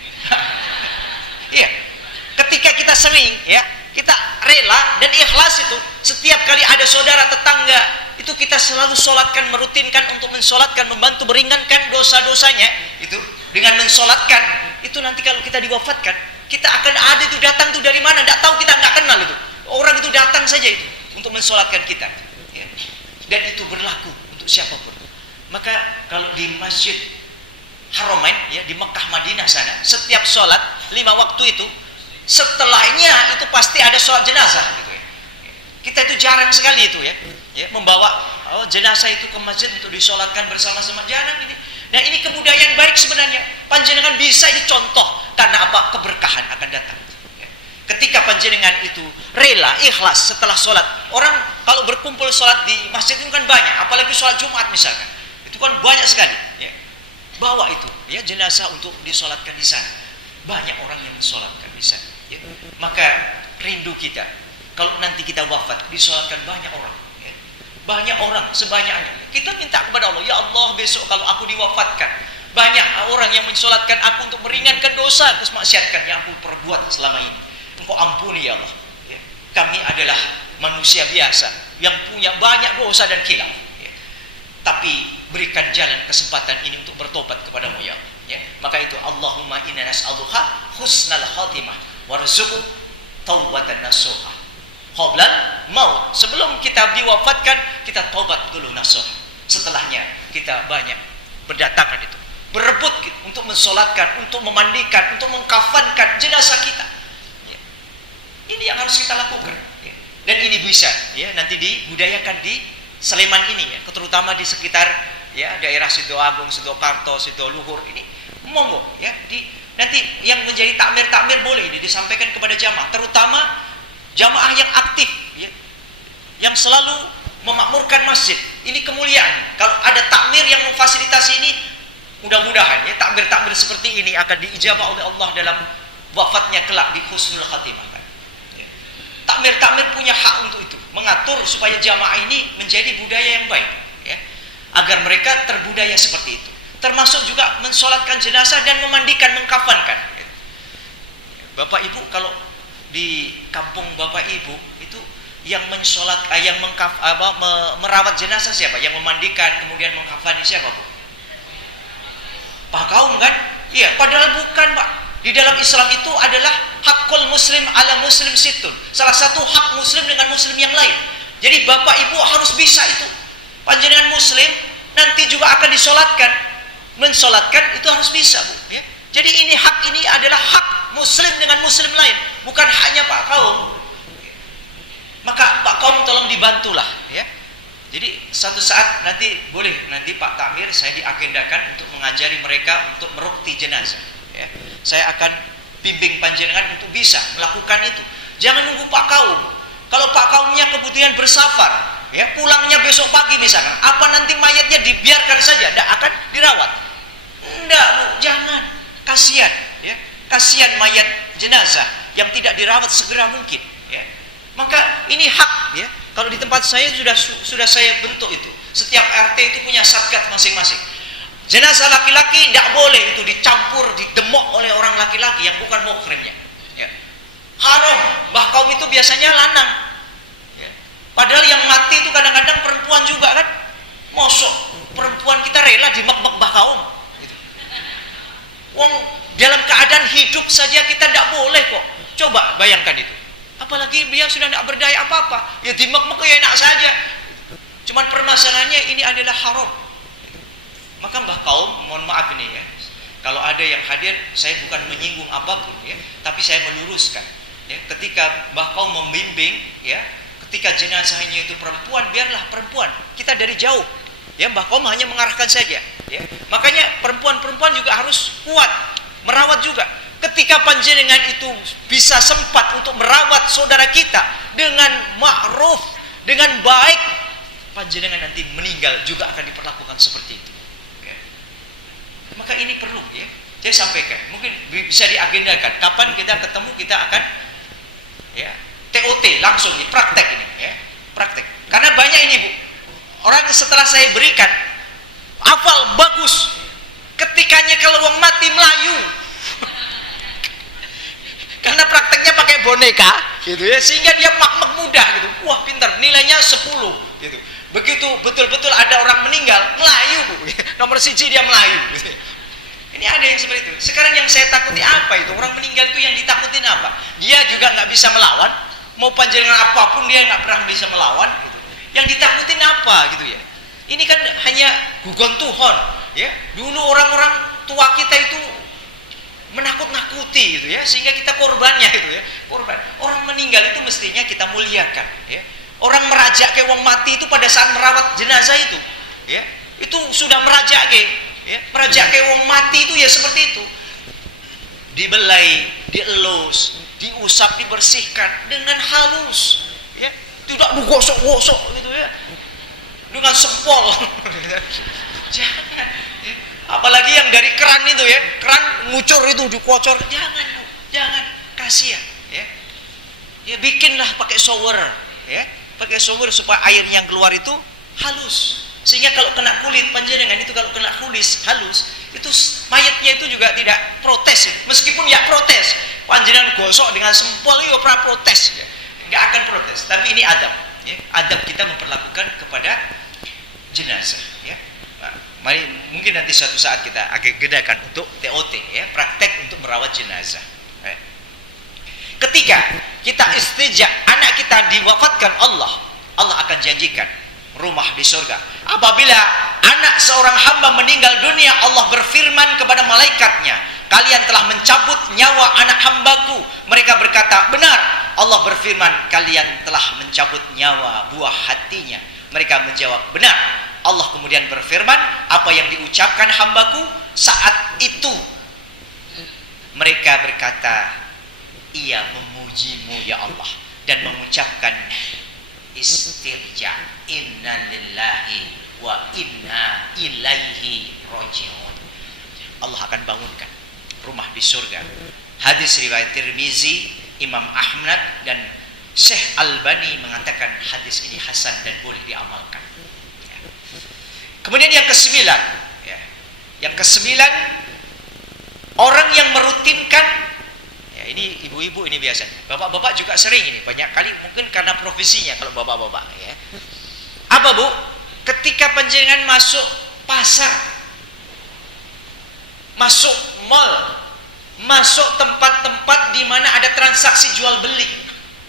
Iya. Ketika kita sering, ya, kita rela dan ikhlas itu, setiap kali ada saudara tetangga itu kita selalu solatkan, merutinkan untuk mensolatkan, membantu meringankan dosa-dosanya itu dengan mensolatkan. Itu nanti kalau kita diwafatkan, kita akan ada itu, datang tuh dari mana tidak tahu, kita nggak kenal itu orang, itu datang saja itu untuk mensolatkan kita, ya. Dan itu berlaku untuk siapapun. Maka kalau di Masjid Haramain, ya, di Mekah Madinah sana, setiap solat 5 waktu itu, setelahnya itu pasti ada sholat jenazah gitu ya. Kita itu jarang sekali itu, ya, membawa jenazah itu ke masjid untuk disolatkan bersama-sama, jarang ini. Nah, ini kebudayaan baik sebenarnya. Panjenengan bisa dicontoh, karena apa? Keberkahan akan datang. Ya. Ketika panjenengan itu rela, ikhlas setelah sholat. Orang kalau berkumpul sholat di masjid itu kan banyak, apalagi sholat Jumat misalkan, itu kan banyak sekali, ya. Bawa itu, ya, jenazah untuk disolatkan di sana. Banyak orang yang disolatkan di sana. Ya. Maka rindu kita kalau nanti kita wafat disolatkan banyak orang, ya. Banyak orang sebanyaknya. Kita minta kepada Allah, ya Allah, besok kalau aku diwafatkan, banyak orang yang mensolatkan aku untuk meringankan dosa kemaksiatan yang aku perbuat selama ini. Engkau ampuni ya Allah, ya. Kami adalah manusia biasa yang punya banyak dosa dan khilaf, ya. Tapi berikan jalan kesempatan ini untuk bertobat kepadamu ya Allah, ya. Maka itu Allahumma inna nas'aluka husnal khatimah warzuqhu taubatan nasuha qoblal maut. Sebelum kita diwafatkan, kita taubat dulu nasuha. Setelahnya kita banyak berdatangan itu, berebut untuk mensolatkan, untuk memandikan, untuk mengkafankan jenazah kita, ya. Ini yang harus kita lakukan, ya. Dan ini bisa, ya, nanti dibudayakan di Sleman ini, ya, terutama di sekitar, ya, daerah Sidoagung, Sidokarto, Sidoluhur ini, monggo, ya, nanti yang menjadi takmir boleh disampaikan kepada jamaah, terutama jamaah yang aktif, ya, yang selalu memakmurkan masjid. Ini kemuliaan. Kalau ada takmir yang memfasilitasi ini, mudah-mudahan, ya, takmir seperti ini akan diijabah oleh Allah dalam wafatnya kelak di husnul khatimah. Ya. Takmir punya hak untuk itu, mengatur supaya jamaah ini menjadi budaya yang baik, ya, agar mereka terbudaya seperti itu. Termasuk juga mensolatkan jenazah dan memandikan, mengkafankan. Bapak Ibu, kalau di kampung Bapak Ibu itu yang merawat jenazah siapa? Yang memandikan kemudian mengkafani siapa, Bu? Pak kaum kan? Iya, padahal bukan, Pak. Di dalam Islam itu adalah hakul muslim ala muslim situn. Salah satu hak muslim dengan muslim yang lain. Jadi Bapak Ibu harus bisa itu. Panjenengan muslim nanti juga akan disolatkan. Mensolatkan itu harus bisa, Bu, ya. Jadi ini adalah hak muslim dengan muslim lain, bukan hanya Pak kaum. Maka Pak kaum tolong dibantulah, ya. Jadi satu saat nanti Pak Takmir saya diagendakan untuk mengajari mereka untuk merukti jenazah, ya. Saya akan bimbing panjenengan untuk bisa melakukan itu. Jangan nunggu Pak kaum. Kalau Pak kaumnya kemudian bersafar, ya, pulangnya besok pagi misalkan, apa nanti mayatnya dibiarkan saja, tidak akan dirawat? Enggak, Bu, jangan. Kasihan, ya. Kasihan mayat jenazah yang tidak dirawat segera mungkin, ya. Maka ini hak, ya. Kalau di tempat saya sudah saya bentuk itu. Setiap RT itu punya satgas masing-masing. Jenazah laki-laki tidak boleh itu dicampur, didemok oleh orang laki-laki yang bukan muhrimnya, ya. Haram. Mbah kaum itu biasanya lanang, ya. Padahal yang mati itu kadang-kadang perempuan juga kan. Mosok perempuan kita rela dimek-mek Mbah Kaum gitu. Wong dalam keadaan hidup saja kita tidak boleh kok. Coba bayangkan itu. Apalagi dia sudah tidak berdaya apa-apa, ya dimek-mek ya enak saja. Cuman permasalahannya ini adalah haram. Maka Mbah Kaum, mohon maaf ini ya, kalau ada yang hadir, saya bukan menyinggung apapun ya, tapi saya meluruskan ya, ketika Mbah Kaum membimbing ya, ketika jenazahnya itu perempuan, biarlah perempuan, kita dari jauh ya, Mbah Kaum hanya mengarahkan saja ya. Makanya perempuan-perempuan juga harus kuat merawat juga. Ketika panjenengan itu bisa sempat untuk merawat saudara kita dengan ma'ruf, dengan baik, panjenengan nanti meninggal juga akan diperlakukan seperti itu. Maka ini perlu ya, saya sampaikan. Mungkin bisa diagendakan. Kapan kita ketemu, kita akan ya TOT langsung nih, praktek ini ya, praktek. Karena banyak ini Bu, orang setelah saya berikan hafal bagus, ketikanya kalau wong mati melayu. Karena prakteknya pakai boneka gitu ya, sehingga dia mak mudah gitu. Wah, pintar, nilainya 10 gitu. Begitu betul-betul ada orang meninggal, melayu Bu. Nomor 1 dia melayu gitu. Ini ada yang seperti itu. Sekarang yang saya takuti apa itu? Orang meninggal itu yang ditakutin apa? Dia juga nggak bisa melawan. Mau panjenengan apapun dia nggak pernah bisa melawan gitu. Yang ditakutin apa gitu ya? Ini kan hanya gugon Tuhan ya. Dulu orang-orang tua kita itu menakut-nakuti gitu ya, sehingga kita korbannya gitu ya. Korban. Orang meninggal itu mestinya kita muliakan ya. Orang merajake wong mati itu pada saat merawat jenazah itu ya. Itu sudah merajake ya, merajake wong mati itu ya seperti itu. Dibelai, dielus, diusap, dibersihkan dengan halus ya. Tidak digosok-gosok gitu ya. Dengan sempol. Jangan ya. Apalagi yang dari keran itu ya, keran ngucur itu dikocor. Jangan Bu, jangan, kasihan ya. Ya bikinlah pakai shower ya. Pakai shower supaya air yang keluar itu halus. Sehingga kalau kena kulit panjenengan itu, kalau kena kulit halus, itu mayatnya itu juga tidak protes. Meskipun ya protes, panjenengan gosok dengan sempol itu pernah protes ya. Enggak akan protes. Tapi ini adab ya. Adab kita memperlakukan kepada jenazah ya. Nah, mari mungkin nanti suatu saat kita akan gedakan untuk TOT ya, praktek untuk merawat jenazah. Ketika kita istijab anak kita diwafatkan, Allah akan janjikan rumah di surga. Apabila anak seorang hamba meninggal dunia, Allah berfirman kepada malaikatnya, kalian telah mencabut nyawa anak hambaku. Mereka berkata, benar. Allah berfirman, kalian telah mencabut nyawa buah hatinya. Mereka menjawab, benar. Allah kemudian berfirman, apa yang diucapkan hambaku saat itu? Mereka berkata, ia memujimu ya Allah, dan mengucapkan istirja, inna lillahi wa inna ilaihi raji'un. Allah akan bangunkan rumah di surga. Hadis riwayat Tirmizi, Imam Ahmad dan Syekh Albani mengatakan hadis ini hasan dan boleh diamalkan. Kemudian yang kesembilan ya. Yang kesembilan, orang yang merutinkan ya, ini ibu-ibu ini biasanya. Bapak-bapak juga sering ini, banyak kali mungkin karena profesinya kalau bapak-bapak ya. Apa Bu? Ketika panjenengan masuk pasar, masuk mall, masuk tempat-tempat di mana ada transaksi jual beli.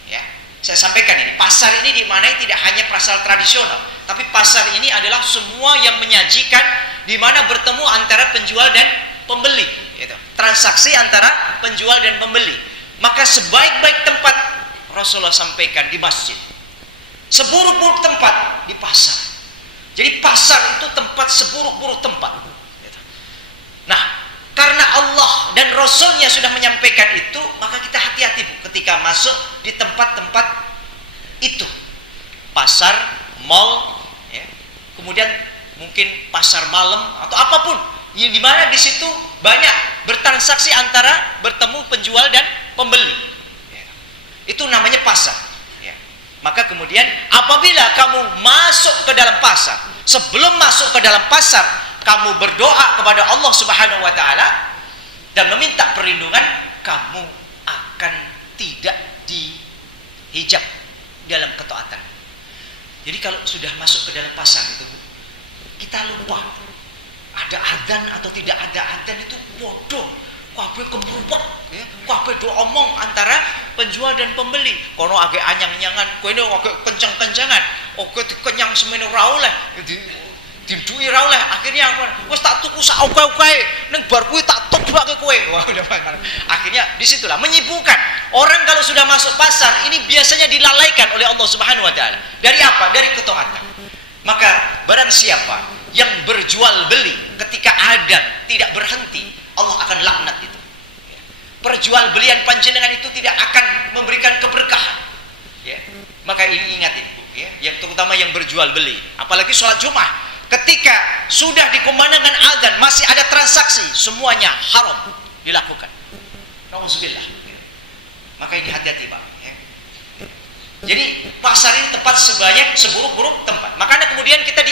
Ya, saya sampaikan ini, pasar ini di mana tidak hanya pasar tradisional, tapi pasar ini adalah semua yang menyajikan di mana bertemu antara penjual dan pembeli. Gitu. Transaksi antara penjual dan pembeli. Maka sebaik-baik tempat Rasulullah sampaikan di masjid, seburuk-buruk tempat di pasar. Jadi pasar itu tempat seburuk-buruk tempat. Nah, karena Allah dan Rasulnya sudah menyampaikan itu, maka kita hati-hati Bu ketika masuk di tempat-tempat itu, pasar, mall, ya. Kemudian mungkin pasar malam atau apapun, di mana di situ banyak bertransaksi antara bertemu penjual dan pembeli. Ya. Itu namanya pasar. Ya. Maka kemudian apabila kamu masuk ke dalam pasar, sebelum masuk ke dalam pasar, kamu berdoa kepada Allah Subhanahu wa taala dan meminta perlindungan, kamu akan tidak dihijab dalam ketaatan. Jadi kalau sudah masuk ke dalam pasar itu Bu, Kita lupa. Ada adzan atau tidak ada adzan itu bodoh. Kabeh kemrubak ya. Kabeh do omong antara penjual dan pembeli. Kono agak anyang-anyangan, kono agak kencang-kencangan. Oke dikenyang semene ra oleh. Diduwi ra oleh. Akhirnya wis tak tuku sak oke-oke. Ning bar kuwi tak tokbake kowe. Wah, akhirnya disitulah menyibukkan. Orang kalau sudah masuk pasar ini biasanya dilalaikan oleh Allah Subhanahu wa taala. Dari apa? Dari ketaatan. Maka barang siapa yang berjual beli ketika adzan tidak berhenti, Allah akan laknat itu. Perjualbelian panjenengan itu tidak akan memberikan keberkahan. Ya. Maka ini ingat ini, ya, yang terutama yang berjual beli, apalagi sholat Jumat, ketika sudah dikumandangkan adzan masih ada transaksi, semuanya haram dilakukan. Nauzubillah. Maka ini hati-hati, Pak. Ya. Jadi pasar ini tempat seburuk-buruk tempat. Makanya kemudian kita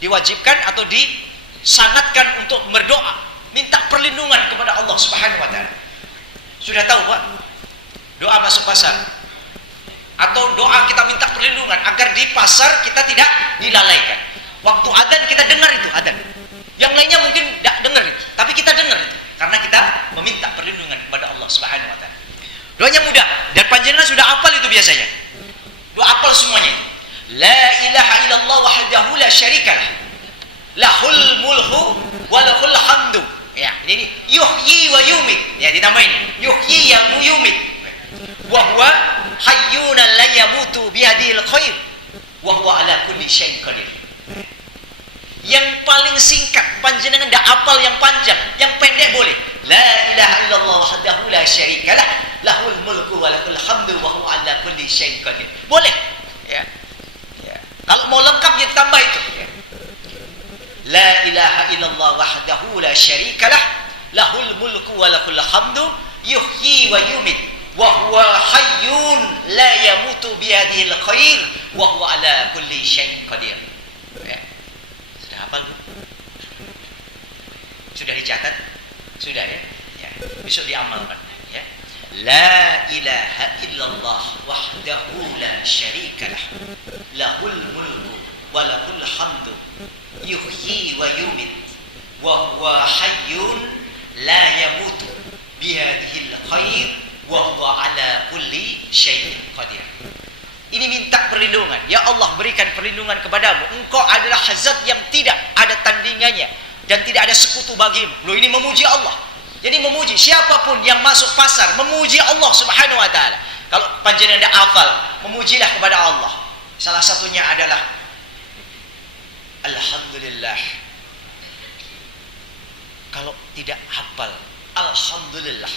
diwajibkan atau disangatkan untuk berdoa, minta perlindungan kepada Allah Subhanahu wa taala. Sudah tahu, Pak? Doa masuk pasar atau doa kita minta perlindungan agar di pasar kita tidak dilalaikan. Waktu adzan kita dengar itu adzan. Yang lainnya mungkin tidak dengar itu, tapi kita dengar itu karena kita meminta perlindungan kepada Allah Subhanahu wa taala. Doanya mudah dan panjenengan sudah hafal itu biasanya. Doa hafal semuanya itu. La ilaha illallah wahdahu la syarikalah. Lahul mulku wa lahul hamdu. Ya, ini yuhyi wa yumit. Ya, ditambahin. Yuhyi wa yumit. Wa huwa hayyun la yamutu biyadil khair. Wa huwa ala kulli syai'in qadir. Yang paling singkat, panjenengan tidak hafal yang panjang, yang pendek boleh. La ilaha illallah wahdahu la syarikalah, lahul mulku wa lahul hamdu wa huwa ala kulli syai'in qadir. Boleh. Ya. Ya. Kalau mau lengkap ya tambah itu. Ya. La ilaha illallah wahdahu la syarikalah, lahul mulku wa lahul hamdu, yuhyi wa yumit, wa huwa hayyun la yamutu biyadihil khair, wa huwa ala kulli syai'in qadir. Ya. Sudah hafal? Sudah dicatat? Sudah ya? Ya. Besok diamalkan ya. La ilaha illallah wahdahu la syarikalah, lahul mulku wa lahul hamdu, yuhyi wa yumit, wa huwa hayyun la yamutu biyadihil khair, wa huwa ala kulli syai'in qadir. Ini minta perlindungan. Ya Allah, berikan perlindungan kepadamu. Engkau adalah zat yang tidak ada tandingannya dan tidak ada sekutu bagimu. Loh, ini memuji Allah. Jadi memuji siapapun yang masuk pasar memuji Allah Subhanahu wa taala. Kalau panjenengan tidak hafal, memujilah kepada Allah. Salah satunya adalah alhamdulillah. Kalau tidak hafal, alhamdulillah.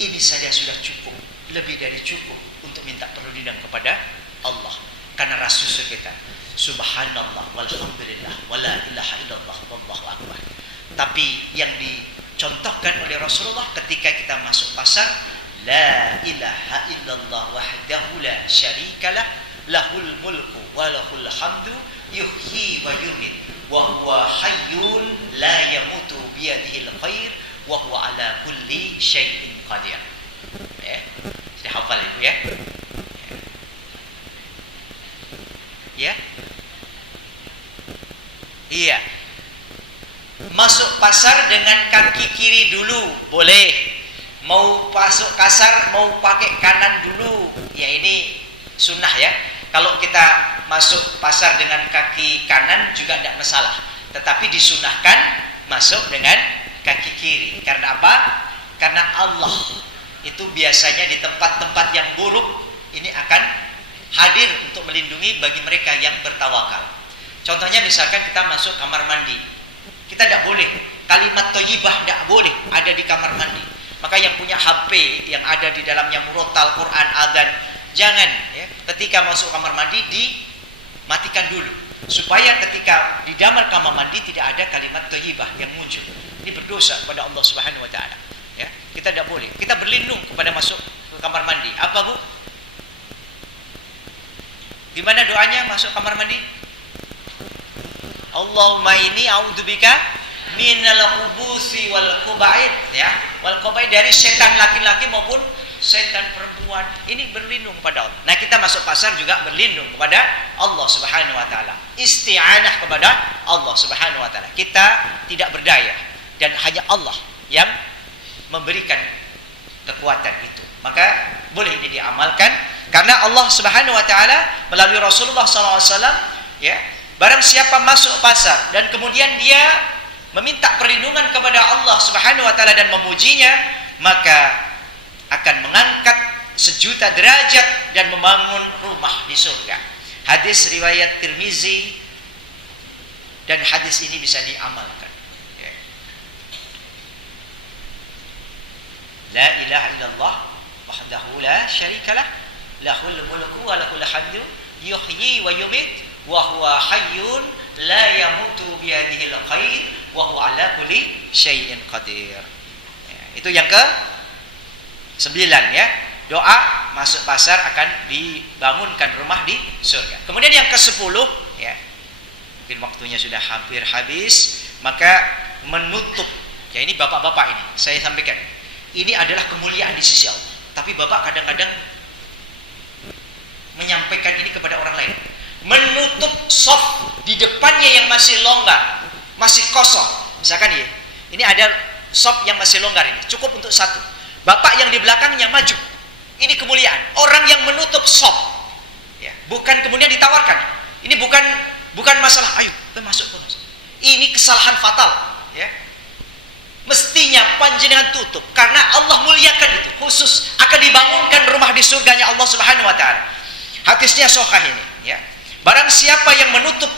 Ini saja sudah cukup, lebih dari cukup untuk minta perlindungan kepada Allah. Karena rasul kita, subhanallah walhamdulillah wala ilaha illallah wallahu akbar. Tapi yang dicontohkan oleh Rasulullah ketika kita masuk pasar, la ilaha illallah wahdahu la syarikalah, lahul mulku wa lahul hamdu, yuhyi wa yumit, wa huwa hayyun la yamutu biyadihil khair, wa huwa ala kulli syai'in qadir. Ya. Sudah hafal itu ya? Ya? Iya. Masuk pasar dengan kaki kiri dulu boleh. Mau masuk pasar mau pakai kanan dulu. Ya, ini sunnah ya. Kalau kita masuk pasar dengan kaki kanan juga tidak masalah. Tetapi disunahkan masuk dengan kaki kiri. Karena apa? Karena Allah itu biasanya di tempat-tempat yang buruk ini akan hadir untuk melindungi bagi mereka yang bertawakal. Contohnya misalkan kita masuk kamar mandi, kita tidak boleh kalimat thayyibah, tidak boleh ada di kamar mandi. Maka yang punya HP yang ada di dalamnya murotal Quran adzan, jangan ya, ketika masuk kamar mandi dimatikan dulu supaya ketika di dalam kamar mandi tidak ada kalimat thayyibah yang muncul. Ini berdosa kepada Allah Subhanahu wa taala. Ya, kita tidak boleh. Kita berlindung kepada masuk ke kamar mandi. Apa, Bu? Gimana doanya masuk kamar mandi? Allahumma inni a'udzubika minal khubuthi wal khaba'ith, ya. Wal khaba'ith dari setan laki-laki maupun setan perempuan, ini berlindung kepada Allah. Nah, kita masuk pasar juga berlindung kepada Allah Subhanahu wa taala. Isti'anah kepada Allah Subhanahu wa taala. Kita tidak berdaya dan hanya Allah yang memberikan kekuatan itu. Maka boleh ini diamalkan karena Allah Subhanahu wa taala melalui Rasulullah SAW, ya, barang siapa masuk pasar dan kemudian dia meminta perlindungan kepada Allah Subhanahu wa taala dan memujinya, maka akan mengangkat 1.000.000 derajat dan membangun rumah di surga. Hadis riwayat Tirmizi, dan hadis ini bisa diamalkan. Ya. La ilaha illallah wahdahu la syarikalah, lahul mulku wa lahul hamdu, yuhyi wa yumit wa huwa hayyun la yamutu biyadihil khair wa huwa ala kulli syai'in qadir. Ya, itu yang ke-9 ya. Doa masuk pasar akan dibangunkan rumah di surga. Kemudian yang ke-10 ya. Mungkin waktunya sudah hampir habis, maka menutup. Ya, ini bapak-bapak ini saya sampaikan. Ini adalah kemuliaan di sisi Allah. Tapi bapak kadang-kadang menyampaikan ini kepada orang lain. Menutup soft di depannya yang masih longgar, masih kosong. Misalkan ya, ini ada soft yang masih longgar ini, cukup untuk 1. Bapak yang di belakangnya maju. Ini kemuliaan. Orang yang menutup soft, ya, bukan kemudian ditawarkan. Ini bukan masalah, ayo masuk. Ini kesalahan fatal. Ya. Mestinya panjenengan tutup karena Allah muliakan itu. Khusus akan dibangunkan rumah di surganya Allah Subhanahu wa taala. Hadisnya sahih ini, ya. Barang siapa yang menutup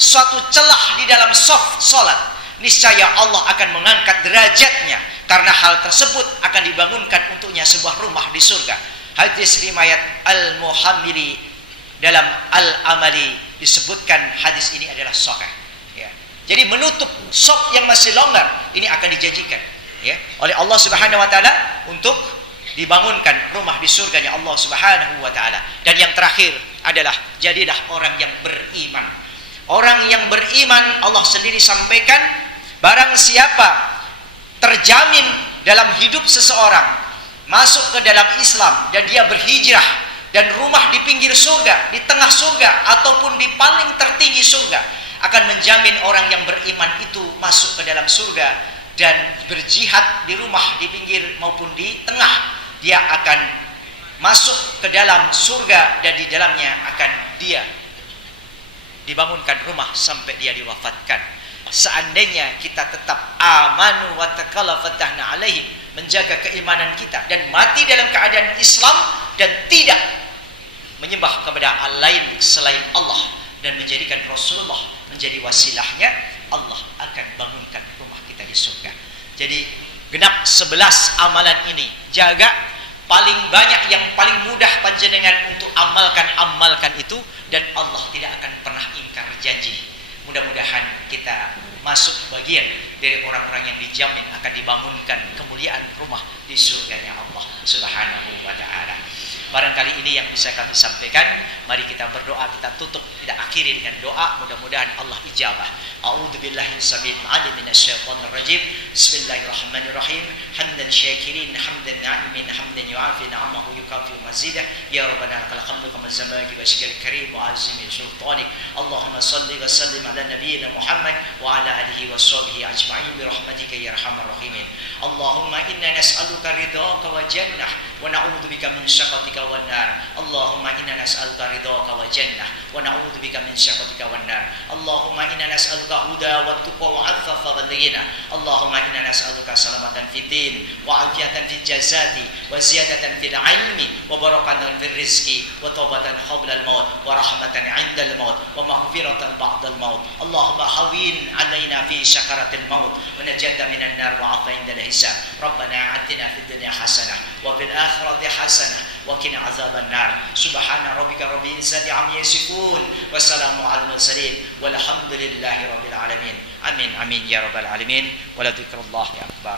suatu celah di dalam soft salat, niscaya Allah akan mengangkat derajatnya karena hal tersebut akan dibangunkan untuknya sebuah rumah di surga. Hadis riwayat Al-Muhammili dalam Al-Amali disebutkan hadis ini adalah sahih. Ya. Jadi menutup soft yang masih longgar ini akan dijanjikan, ya, oleh Allah Subhanahu wa taala untuk dibangunkan rumah di surganya Allah Subhanahu wa taala. Dan yang terakhir adalah jadilah orang yang beriman. Orang yang beriman, Allah sendiri sampaikan, barang siapa terjamin dalam hidup seseorang masuk ke dalam Islam dan dia berhijrah dan rumah di pinggir surga, di tengah surga ataupun di paling tertinggi surga, akan menjamin orang yang beriman itu masuk ke dalam surga dan berjihad di rumah di pinggir maupun di tengah, dia akan masuk ke dalam surga dan di dalamnya akan dia dibangunkan rumah sampai dia diwafatkan. Seandainya kita tetap amanu wa taqalla fatahna alaihim, menjaga keimanan kita dan mati dalam keadaan Islam dan tidak menyembah kepada Allah lain selain Allah dan menjadikan Rasulullah menjadi wasilahnya, Allah akan bangunkan rumah kita di surga. Jadi genap 11 amalan ini jaga, paling banyak yang paling mudah panjenengan untuk amalkan itu, dan Allah tidak akan pernah ingkar janji. Mudah-mudahan kita masuk bagian dari orang-orang yang dijamin akan dibangunkan kemuliaan rumah di surganya Allah Subhanahu wa taala. Barangkali ini yang bisa kami sampaikan. Mari kita berdoa, kita tutup, kita akhiri dengan doa. Mudah-mudahan Allah ijabah. A'udzubillahi samil alim minasyaitonir rajim. Bismillahirrahmanirrahim. Hamdan syakirin, hamdan na'imin, hamdan yu'afi na'amahu yukafi mazidah. Ya Rabbana lakal hamdu kama zamaki wa syikal karim wa azimi sultanik. Allahumma salli wa sallim ala nabiyyina Muhammad wa ala alihi wa sahbihi ajma'in bi rahmatika ya arhamar rahimin. Allahumma inna nas'aluka ridhaka wa jannah wa na'udzubika min syaqatika wan nar. Allahumma inna nas'aluka ridhaka wa jannah wa na'udzubika min syaqatika wan nar. Allahumma inna nas'aluka huda wa tuqa wa 'afafa wal ghina. Allahumma inna nas'aluka salamatan fid din wa 'afiyatan fil jazati wa ziyadatan fil 'ilmi wa barakatan fil rizqi wa taubatan qabla al maut wa rahmatan 'inda al maut wa maghfiratan ba'da al maut. Allahumma hawin 'alaina fi sakaratil maut wa najata minan nar wa 'afa 'inda al hisab. Rabbana atina fid dunya hasanah wa fil akhirati hasanah wa qina azaban nar. Subhana rabbika rabbil izzati amma yasifun wa salamun alal mursalin walhamdulillahi rabbil alamin. Amin amin ya rabbal alamin. Wa la dzikrullah ya akbar.